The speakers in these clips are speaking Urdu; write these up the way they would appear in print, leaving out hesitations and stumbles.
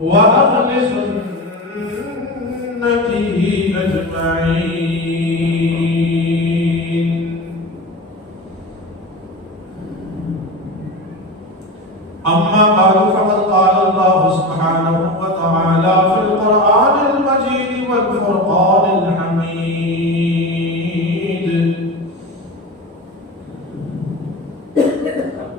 وأهل سنته أجمعين. أما بعد فقد قال الله سبحانه وتعالى في القرآن المجيد والفرقان الحميد: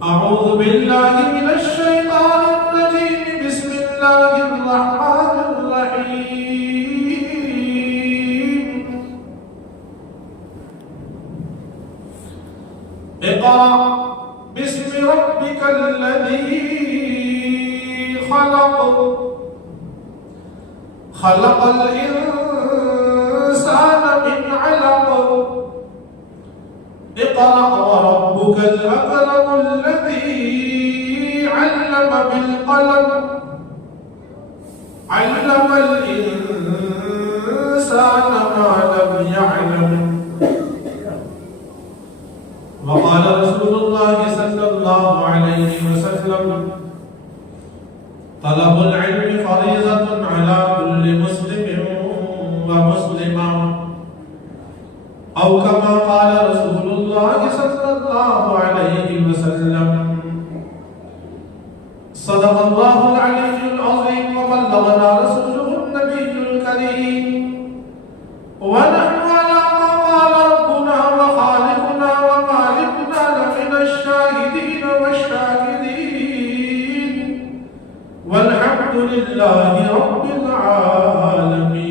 أعوذ بالله من الشيطان الرجيم. بسم الله الرحمن الرحيم. اقرأ باسم ربك الذي خلق، خلق الإنسان من علق. اقرأ وربك الأكرم الذي علم بالقلم، علم الإنسان ما لم يعلم. وقال رسول الله صلى الله عليه وسلم: طلب العلم فريضة على كل مسلم ومسلمة، أو كما قال رسول الله صلى الله عليه وسلم. صدق الله العلي العظيم وبلغنا رسوله النبي الكريم، ونحن على ما قال ربنا وخالقنا ومالكنا لمن الشاهدين والشاكرين، والحمد لله رب العالمين.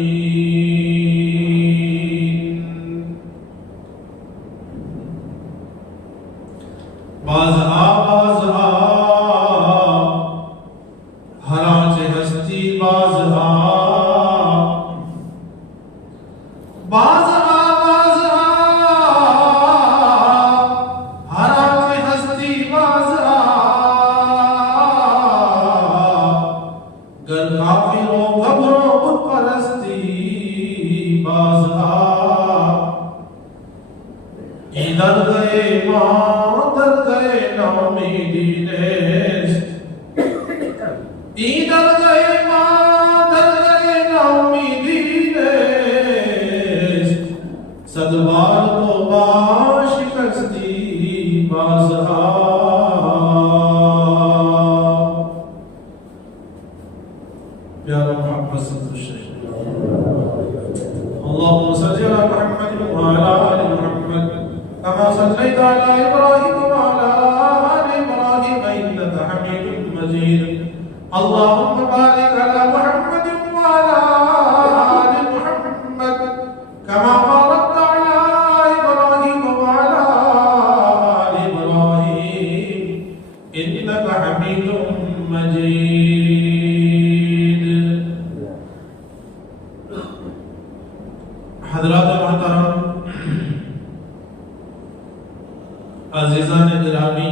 باز ہر آنچ ہستی باز باز ہر آنچ ہستی باز گر کافروں گھبروں بت پرستی باز ادھر گئے ماں ادھر گئے نامیدی نیست، ادھر گئے ماں ادھر گئے نامیدی نیست. صد بار توبہ شکستی باز پیارا محمد صلی اللہ علیہ وسلم. اللهم صل على محمد وعلى آل محمد كما صليت على إبراهيم وعلى آل إبراهيم إنك حميد مجيد. اللهم بارك على محمد وعلى آل محمد كما باركت على إبراهيم وعلى آل إبراهيم إنك حميد مجيد. حضرات محترم، عزیزان گرامی،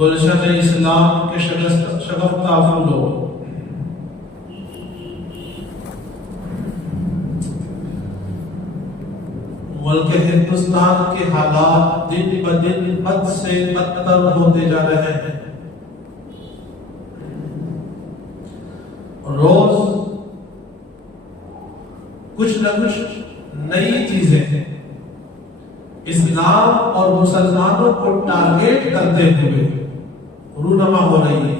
گلشن اسلام کے شگفتہ پھولوں، ملک ہندوستان کے حالات دن بدن بد سے بدتر ہوتے جا رہے ہیں. روز کچھ نہ کچھ نئی چیزیں اسلام اور مسلمانوں کو ٹارگیٹ کرتے ہوئے رونما ہو رہی ہے.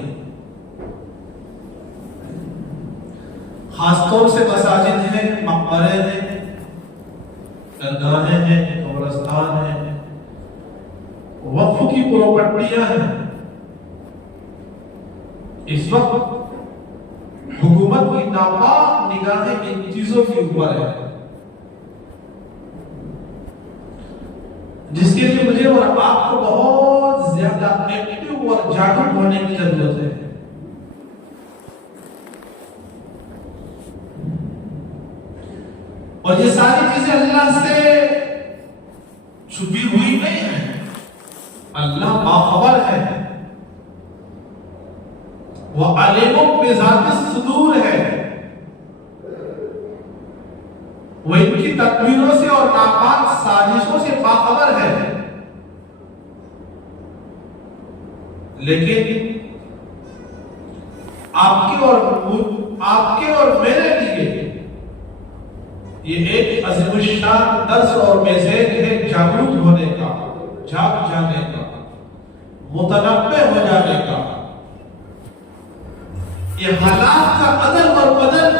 خاص طور سے مساجد ہیں، مقبرے ہیں، درگاہیں ہیں، قبرستان ہیں، وقف کی پراپرٹیاں ہیں. اس وقت حکومت کی ناپاک نگاہیں ان چیزوں کے اوپر ہے، جس کے لیے مجھے اور آپ کو بہت زیادہ ایکٹیو اور جاگرک ہونے کی ضرورت ہے. اور یہ ساری چیزیں اللہ سے چھپی ہوئی نہیں ہیں، اللہ باخبر ہے، وہ علیم بذات الصدور ہے. وہ ان کی تدبیروں سے اور ناپاک سازشوں سے باخبر ہے. لیکن آپ کے اور میرے لیے یہ ایک عظیم الشان درس اور میسیج ہے، جاگرک ہونے کا، جاگ جانے کا، متنبع ہو جانے کا۔ یہ حالات کا عدل اور بدل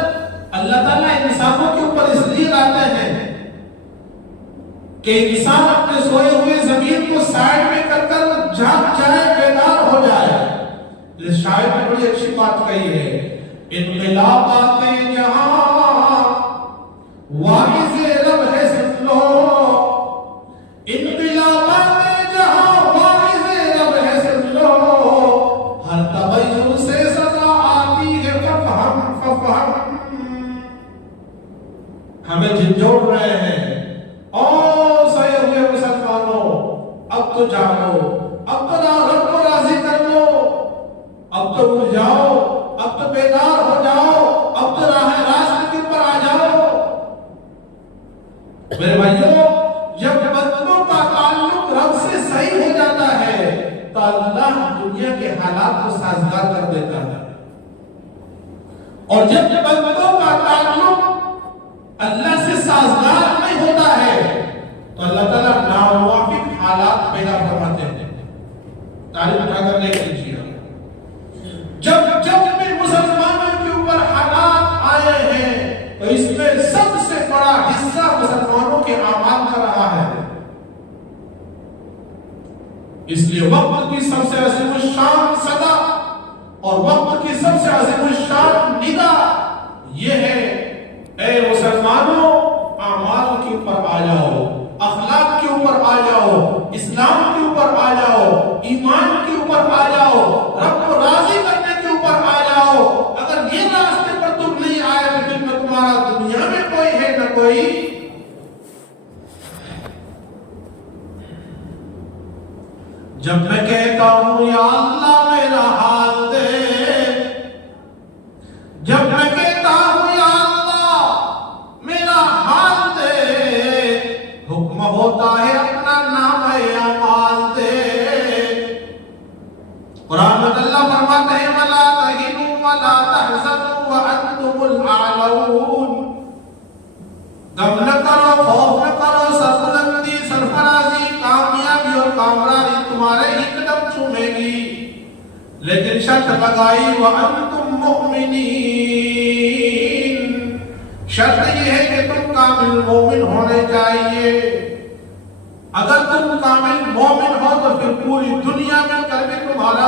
اللہ تعالیٰ انسانوں کے اوپر اس لیے لاتے ہیں کہ انسان اپنے سوئے ہوئے زمین کو سائڈ میں کر کر جاگ جائے، بیدار ہو جائے۔ اس شاعر نے بڑی اچھی بات کہی ہے، انقلابات جہاں واعظ رب ہے سن لو، انقلابات جہاں واعظ رب ہے سن لو، ہر تغیر سے سزا آتی ہے ففہم۔ ہمیں جھنجھوڑ رہے ہیں، او سوئے ہوئے مسلمانوں، اب تو جاگو، اب تو رب کو راضی کر لو، اب تو اٹھ جاؤ، اب تو بیدار ہو جاؤ، اب تو راہ راست کے اوپر آ جاؤ۔ میرے بھائیوں، جب بندوں کا تعلق رب سے صحیح ہو جاتا ہے تو اللہ دنیا کے حالات کو سازگار کر دیتا ہے، اور جب بندوں کا تعلق اللہ سے سازگار نہیں ہوتا ہے تو اللہ تعالیٰ ناموافق حالات پیدا فرماتے ہیں۔ تعریف اٹھا کر دیکھ لیجیے، جب بھی مسلمانوں کے اوپر حالات آئے ہیں تو اس میں سب سے بڑا حصہ مسلمانوں کے اعمال کا رہا ہے۔ اس لیے وقت کی سب سے عظیم الشان صدا اور وقت کی سب سے عظیم الشان ندا یہ ہے، اے مسلمانوں، اعمال کے اوپر آ جاؤ، اخلاق کے اوپر آ جاؤ، اسلام کے اوپر آ جاؤ، ایمان کے اوپر آ جاؤ، رب کو راضی کرنے کے اوپر آ جاؤ۔ اگر یہ راستے پر تم نہیں آئے تو پھر نہ تمہارا دنیا میں کوئی ہے نہ کوئی۔ جب میں کہتا ہوں یا اللہ میرا حال دے، جب میں کہتا ہوں یا اللہ میرا حال دے، حکم ہوتا ہے اپنا نام اعمال دے۔ قرآن میں اللہ فرماتے ہیں وَلَا تَهِنُوا وَلَا تَحْزَنُوا وَأَنْتُمُ الْأَعْلَوْنَ۔ غم نہ کرو، خوف نہ کرو، سربلندی، سرفرازی، کامیابی اور کامرانی تمہارے ہی قدم چومے گی، لیکن شرط لگائی وَأَنْتُمْ مُؤْمِنِينَ، شرط یہ ہے کہ تم کامل مومن ہونے چاہیے۔ اگر تم کامل مومن ہو تو پھر پوری دنیا میں کر بھی تمہارا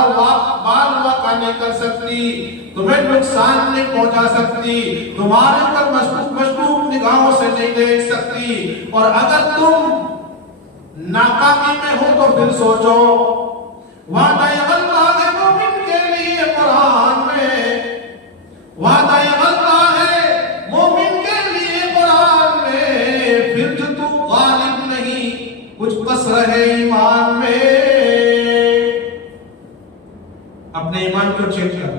بال واقع نہیں کر سکتی، تمہیں نقصان نہیں پہنچا سکتی، تمہارے پر مشکوک نگاہوں سے نہیں دیکھ سکتی۔ اور اگر تم ناکامی میں ہو تو پھر سوچو، وعدہ اللہ ہے مومن کے لیے قرآن میں، وعدہ اللہ ہے مومن کے لیے قرآن میں، پھر جو تو غالب نہیں کچھ پس رہے ایمان میں۔ اپنے ایمان کو چیک کر۔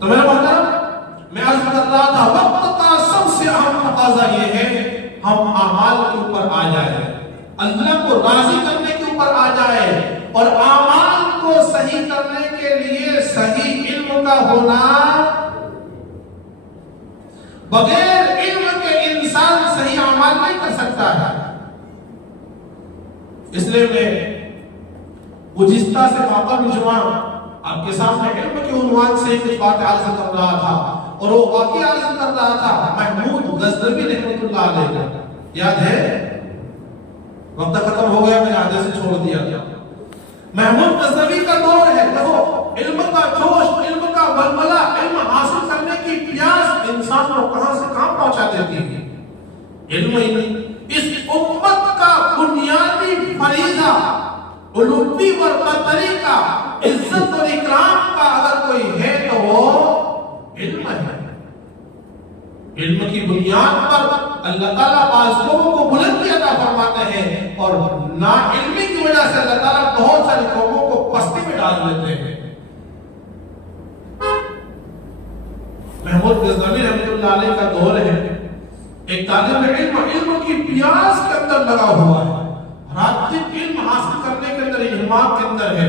تو میرا محترم، میں عرض کر رہا تھا وقت کا سب سے اہم تقاضا یہ ہے ہم اعمال کے اوپر آ جائیں، اللہ کو راضی کرنے کے اوپر آ جائے، اور اعمال کو صحیح کرنے کے لیے صحیح علم کا ہونا۔ بغیر علم کے انسان صحیح اعمال نہیں کر سکتا ہے۔ اس لیے میں گزشتہ سے ماقبل جمعہ آپ کے سامنے علم کے عنوان سے کچھ بات عرض کر رہا تھا، اور وہ واقعہ عرض کر رہا تھا محمود غزنوی رحمۃ اللہ علیہ کا، یاد ہے؟ وقت ختم ہو گیا، میں نے آدھے سے چھوڑ دیا تھا۔ محمود غزنوی کا دور ہے، دیکھو علم کا جوش، علم کا ولولہ، علم حاصل کرنے کی پیاس انسان کو کہاں سے کہاں پہنچا دیتی ہے۔ علم اس امت کا بنیادی فریضہ، علوی و برتری کا، عزت اور اکرام کا اگر کوئی ہے تو وہ علم ہے۔ علم کی بنیاد پر اللہ تعالیٰ بعض لوگوں کو بلندی عطا فرماتے ہیں، اور نا علمی کی وجہ سے اللہ تعالیٰ بہت ساری قوموں کو پستی میں ڈال دیتے ہیں۔ محمود غزنوی رحمۃ اللہ علیہ کا دور ہے، ایک طالب علم کی پیاس کے اندر لگا ہوا ہے، رات دن علم حاصل کرنے کے اندر، انہمام کے اندر ہے،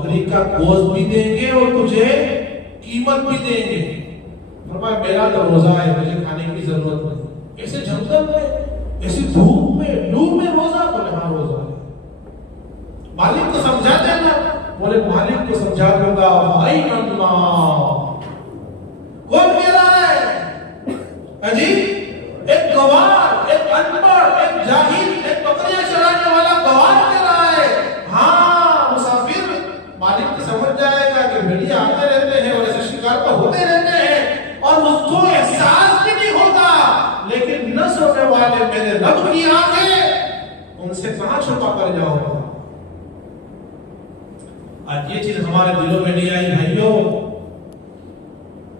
بکری کا گوشت بھی دیں گے اور تجھے قیمت بھی دیں گے. فرمایا میرا تو روزہ ہے, مجھے کھانے کی ضرورت نہیں. ایسے جنگل میں, ایسی دھوپ میں, لو میں روزہ؟ بولے ہاں روزہ ہے. مالک کو سمجھا دینا. بولے مالک کو سمجھا دوں گا. بھائی کون کہہ رہا ہے جی؟ ایک گوار, ایک ان پڑھ, ایک جاہل, ایک بکریاں چرانے والا گوار کہہ رہا ہے. ہاں مسافر مالک کو سمجھ جائے گا کہ بھیڑیا آتے رہتے ہیں اور ایسے شکار تو ہوتے رہتے ہیں اور اس کو احساس بھی نہیں ہوتا, لیکن نہ سونے والے میرے رب کی آنکھیں, ان سے کہاں چھپا کر جاؤ گا. آج یہ چیز ہمارے دلوں میں نہیں آئی بھائیوں.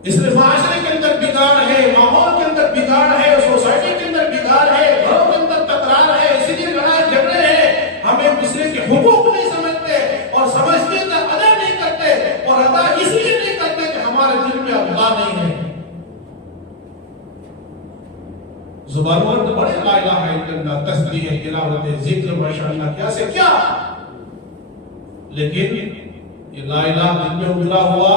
اس میں معاشرے کے اندر بگاڑ ہے, ماحول کے اندر بگاڑ ہے, سوسائٹی کے اندر بگاڑ ہے, گھروں کے اندر تکرار ہے, اسی لیے لڑائی جھگڑے ہیں. ہم ایک دوسرے کے حقوق نہیں سمجھتے اور سمجھتے تو ادا نہیں کرتے, اور ادا اس لیے نہیں کرتے کہ ہمارے دل میں اللہ نہیں ہے. زبان پر تو بڑے لا الہ الا اللہ, تسبیح, تلاوت, ذکر, ماشاءاللہ کیا سے کیا, لیکن یہ لا الہ دل میں اجڑا ہوا.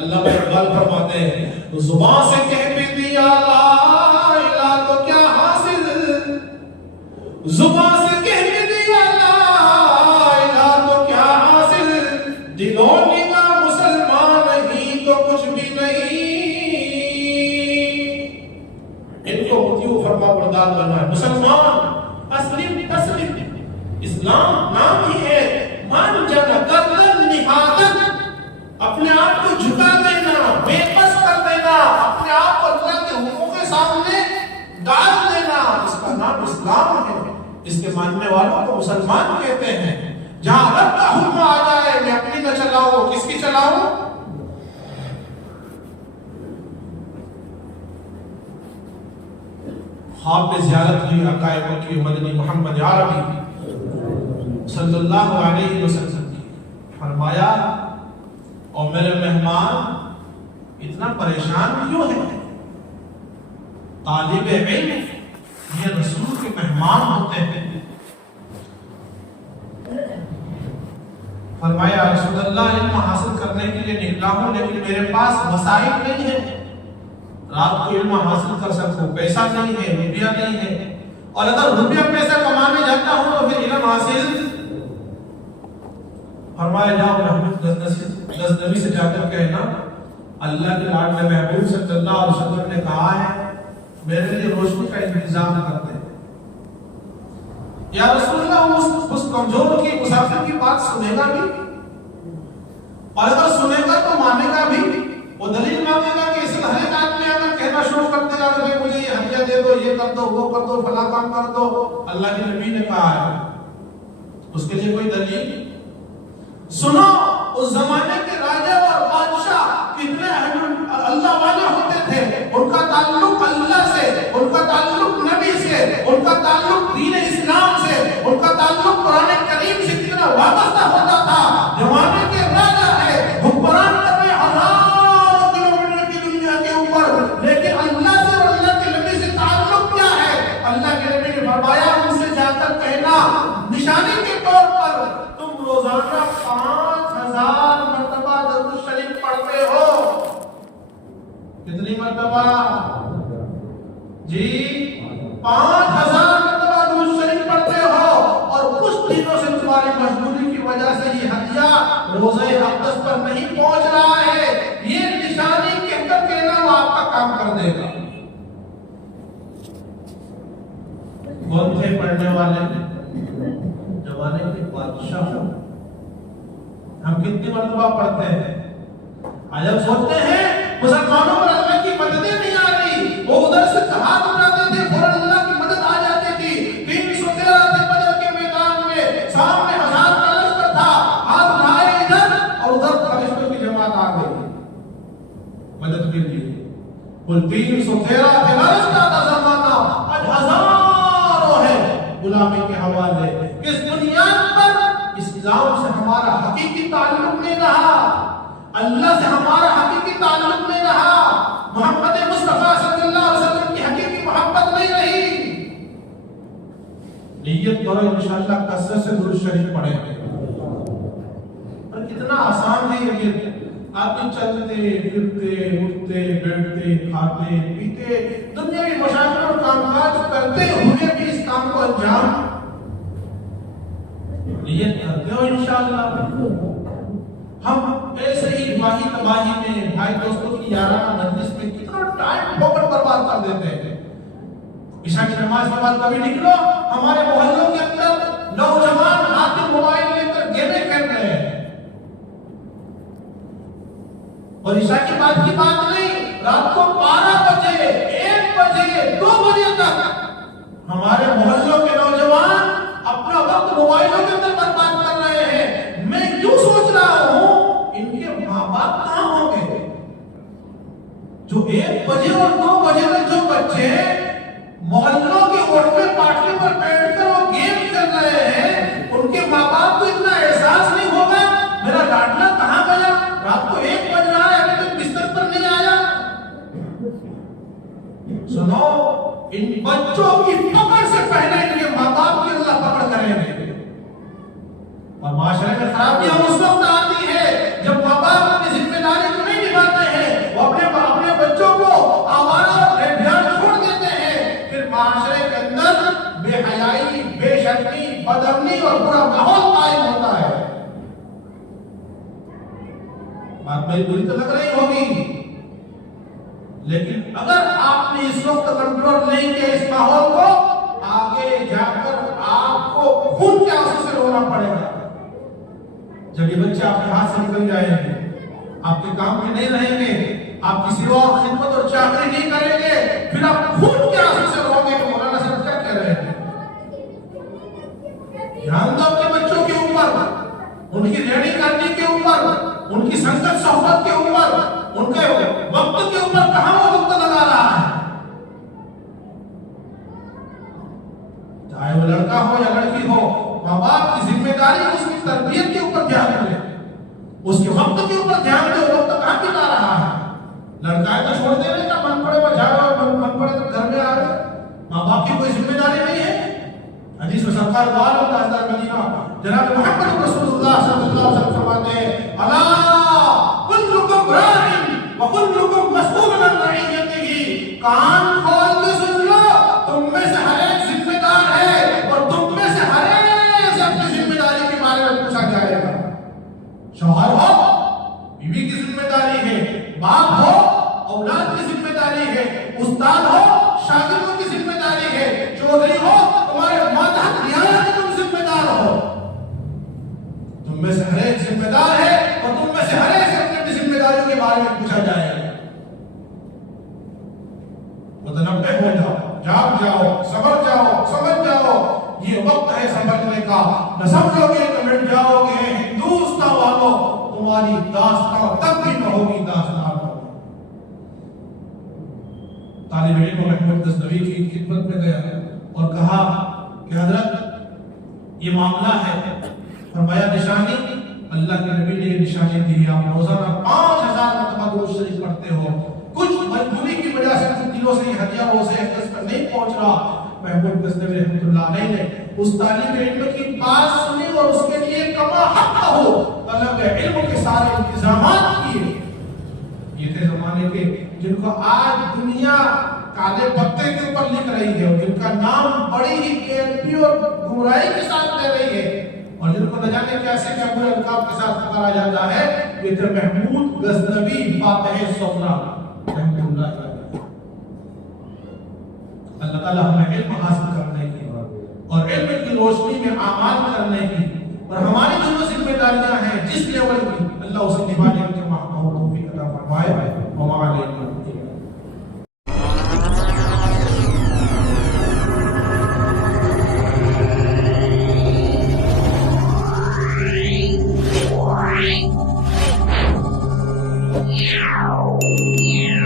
اللہ میں اقبال فرماتے ہیں زبان سے کہہ بھی دیا لا الہ تو کیا حاصل, زبان سے کہہ بھی دیا لا الہ تو کیا حاصل, دلوں نگاہ مسلمان ہی تو کچھ بھی نہیں. ان کو مطیع فرما بردار بنا ہے. مسلمان اسلم تسلم, اسلام نام ہی ہے, مان جانا, قدر نہادت, اپنے آپ کو جھکا دینا, بے بس کر دینا, اپنے آپ کو اللہ کے حکموں کے سامنے ڈال دینا, اس کا نام اسلام ہے. اس کے ماننے والوں کو مسلمان کہتے ہیں. جہاں رب کا حکم آ جائے میں اپنی نہ چلاؤں, کس کی چلاؤں؟ خواب میں زیارت کی عقائد کی مدنی محمد عربی صلی اللہ علیہ وسلم کی. فرمایا اور میرے مہمان اتنا پریشان کیوں ہے؟ طالب علم یہ رسول کے مہمان ہوتے ہیں. فرمایا رسول اللہ علم حاصل کرنے کے لیے نکلا ہوں, لیکن میرے پاس وسائل نہیں ہے, رات کو علم حاصل کر سکوں, پیسہ نہیں ہے, روپیہ نہیں ہے, اور اگر روپیہ پیسہ کمانے جاتا ہوں تو پھر علم حاصل. فرمایا جاؤ محمود غزنوی سے جا کر کہنا اللہ کے لاڈلے محبوب صلی اللہ علیہ وسلم نے کہا ہے میرے لیے روشنی کا انتظام کرتے ہیں. یا رسول اللہ اس کمزور کی مسافر کی بات سنے گا بھی, اور اگر سنے گا تو مانے گا بھی, وہ دلیل مانگے گا کہ اسے ہر ایک آدمی اگر کہنا شروع کر دے گا کہ مجھے یہ ہدیہ دے دو, یہ کر دو, وہ کر دو, فلاں کام کر دو, اللہ کے نبی نے کہا ہے, اس کے لیے کوئی دلیل. سنو اس زمانے کے راجہ اور بادشاہ کتنے اللہ والے ہوتے تھے, ان کا تعلق اللہ سے, ان کا تعلق نبی سے, ان کا تعلق دین اسلام سے, ان کا تعلق قرآن کریم سے کتنا وابستہ ہوتا تھا. زمانے کے راجہ ہے, حکمران کر رہے ہزاروں کلومیٹر کی دنیا کے اوپر, لیکن اللہ سے اور اللہ کے نبی سے تعلق کیا ہے؟ اللہ کے نبی نے فرمایا ان سے جا کر کہنا نشانی کے طور پر تم روزانہ 5000 مرتبہ درود شریف پڑھتے ہو. کتنی مرتبہ جی؟ 5000 مرتبہ درود شریف پڑھتے ہو, اور کچھ دنوں سے تمہاری مجبوری کی وجہ سے یہ ہدیہ روزہ اقدس پر نہیں پہنچ رہا ہے, یہ نشانی کے اندر کہنا وہ آپ کا کام کر دے گا. کون تھے پڑھنے والے؟ زمانے کے بادشاہ. ہم کتنی مرتبہ پڑھتے ہیں؟ آج ہم سوچتے ہیں مسلمانوں پر اللہ کی مددیں نہیں آ رہی, وہ ادھر سے ہاتھ اٹھاتے تھے فوراً اللہ کی مدد آ جاتی تھی. 313 تھے بدر کے میدان میں, سامنے 1000 کا لشکر تھا, ہاتھ اٹھائے ادھر اور ادھر فرشتوں کی جماعت آ گئی مدد کے لیے. کل 313 تھے, لشکر کا زمانہ آج ہزاروں ہے غلامی کے حوالے. کس بنیاد پر؟ اسلام سے ہمارا حقیقی تعلق نہیں رہا, اللہ سے ہمارا حقیقی تعلق نہیں رہا, محمد مصطفیٰ صلی اللہ علیہ وسلم کی حقیقی محبت نہیں رہی. نیت کرو انشاءاللہ کثرت سے درود شریف پڑھیں. کتنا آسان ہے یہ آدمی چلتے پھرتے اٹھتے بیٹھتے کھاتے پیتے دنیاوی مشاغل اور کام کاج کرتے ہوئے بھی اس کام کو انجام نیت کرتے ہو انشاءاللہ. ہم ایسے ہی ماہی تباہی میں بھائی دوستوں کی یارانہ مجلس میں کتنا ٹائم فوکٹ برباد کر دیتے ہیں. عشاء کی نماز کے بعد کبھی نکلو ہمارے محلوں کے اندر نوجوان ہاتھ میں موبائل لے کر گیمیں کھیل رہے ہیں. اور عشاء کے بعد کی بات نہیں، رات کو 12 بجے 1 بجے 2 بجے تک ہمارے محلوں کے نوجوان اپنا وقت موبائلوں کے اندر برباد کر رہے ہیں. میں کیوں سوچ رہا ہوں ان کے ماں باپ کہاں ہوں گے جو 1 بجے اور 2 بجے تک جو بچے محلوں کے اوٹے پاٹلے پر بیٹھ کر وہ گیم کھیل رہے ہیں، ان کے ماں باپ کو اتنا احساس نہیں ہوگا میرا لاڈلا کہاں گیا، رات کو 1 بج رہا ہے ابھی تک بستر پر نہیں آیا. سنو ان بچوں کی پکڑ سے پہلے ان کے ماں باپ کی اللہ پکڑ کریں گے. اور معاشرے میں خرابیاں اس وقت آتی ہے جب ماں باپ اپنی ذمہ داری کو نہیں نبھاتے ہیں، وہ اپنے بچوں کو آوارہ اور بے دھیان چھوڑ دیتے ہیں. پھر معاشرے کے اندر بے حیائی، بے شرمی، بدامنی اور برا ماحول قائم ہوتا ہے. بات میری بری تو لگ رہی ہوگی، لیکن اگر آپ نے اس وقت کنٹرول نہیں کیا اس ماحول کو، آگے جا کر آپ کو خون کے آنسو سے رونا پڑے گا. جب یہ بچے آپ کے ہاتھ سے نکل جائیں گے، آپ کے کام میں نہیں رہیں گے، آپ کسی اور خدمت اور چاکری نہیں کریں گے، پھر آپ خون کے آنسو سے رو گے کہ مولانا صاحب کیا کہہ رہے ہیں. دھیان دو اپنے بچوں کے اوپر، ان کی ریڈی کرنے کے اوپر، ان کی سنگت صحبت کے اوپر، ان کے وقت کے اوپر کہاں وہ وقت لگا رہا ہے. چاہے وہ لڑکا ہو یا لڑکی ہو، ماں باپ کی ذمہ داری اس کی تربیت کے اوپر دھیان دے، اس کے وقت کے اوپر دھیان دے. وقت کہاں بتا رہا ہے؟ لڑکا ہے تو چھوڑ دینے کا، من پڑے وہ جا رہا ہے، من پڑے تو گھر میں آ رہے. ماں باپ کی کوئی ذمہ داری نہیں ہے. حدیث میں سرکار دوار تاجدار مدینہ جناب محمد رسول اللہ صلی اللہ علیہ وسلم فرماتے ہیں الا کلکم راع وکلکم مسئول عن رعیتہ. کان کھول کے سن لو، تم میں سے ہر ایک ذمہ دار ہے اور تم میں سے ہر ایک سے اپنی ذمہ داری کے بارے میں پوچھا جائے گا. شوہر ہو بیوی کی ذمہ داری ہے، باپ ہو اولاد کی ذمہ داری ہے، استاد ہو شاگردوں کی ذمہ داری ہے، چودھری ہو تمہارے ماتحت رعایا کے تم ذمہ دار ہو. تم میں سے ہر ایک ذمہ دار ہے اور تم میں سے ہر ایک سے اپنی ذمہ داریوں کے بارے میں پوچھا جائے گا. متنبہ ہو جاؤ، جاگ جاؤ، سمجھ جاؤ، سمجھ جاؤ، یہ وقت ہے سمجھنے کا. نہ سمجھو گے تو مٹ جاؤ گے. ہندوستان والوں تمہاری داستان تب بھی نہ ہوگی داستان. طالب علم محمود غزنوی کی خدمت میں گیا اور کہا کہ حضرت یہ معاملہ ہے. فرمایا نشانی اللہ کے نبی نے یہ نشانی دی، آپ روزانہ 5000 مرتبہ درود شریف پڑھتے ہو. کچھ مجبوری کی وجہ سے کچھ دنوں سے یہ ہدیہ روزے اقدس پر نہیں پہنچ رہا. محمود غزنوی رحمۃ اللہ علیہ نے اس طالب علم کی بات سنی اور اس کے لیے کما حق ہو طلب علم کے سارے انتظامات کیے. یہ تھے زمانے کے جن کو آج دنیا کالے پتے کے اوپر لکھ رہی ہے اور جن کا نام بڑی ہی کیلپی اور گمراہی کے ساتھ لے رہی ہے اور جن کو نہ جانے کیسے کیا برے القاب کے ساتھ پکارا جاتا ہے. یہ تھے محمود غزنوی فاتح سغرا رحمۃ اللہ علیہ. اللہ تعالیٰ ہمیں علم حاصل کرنے کی اور علم کی روشنی میں اعمال کرنے کی اور ہماری جو ذمہ داریاں ہیں جس لیول کی اللہ اسے نبھانے کی توفیق عطا فرمائے. وما علینا Yeah.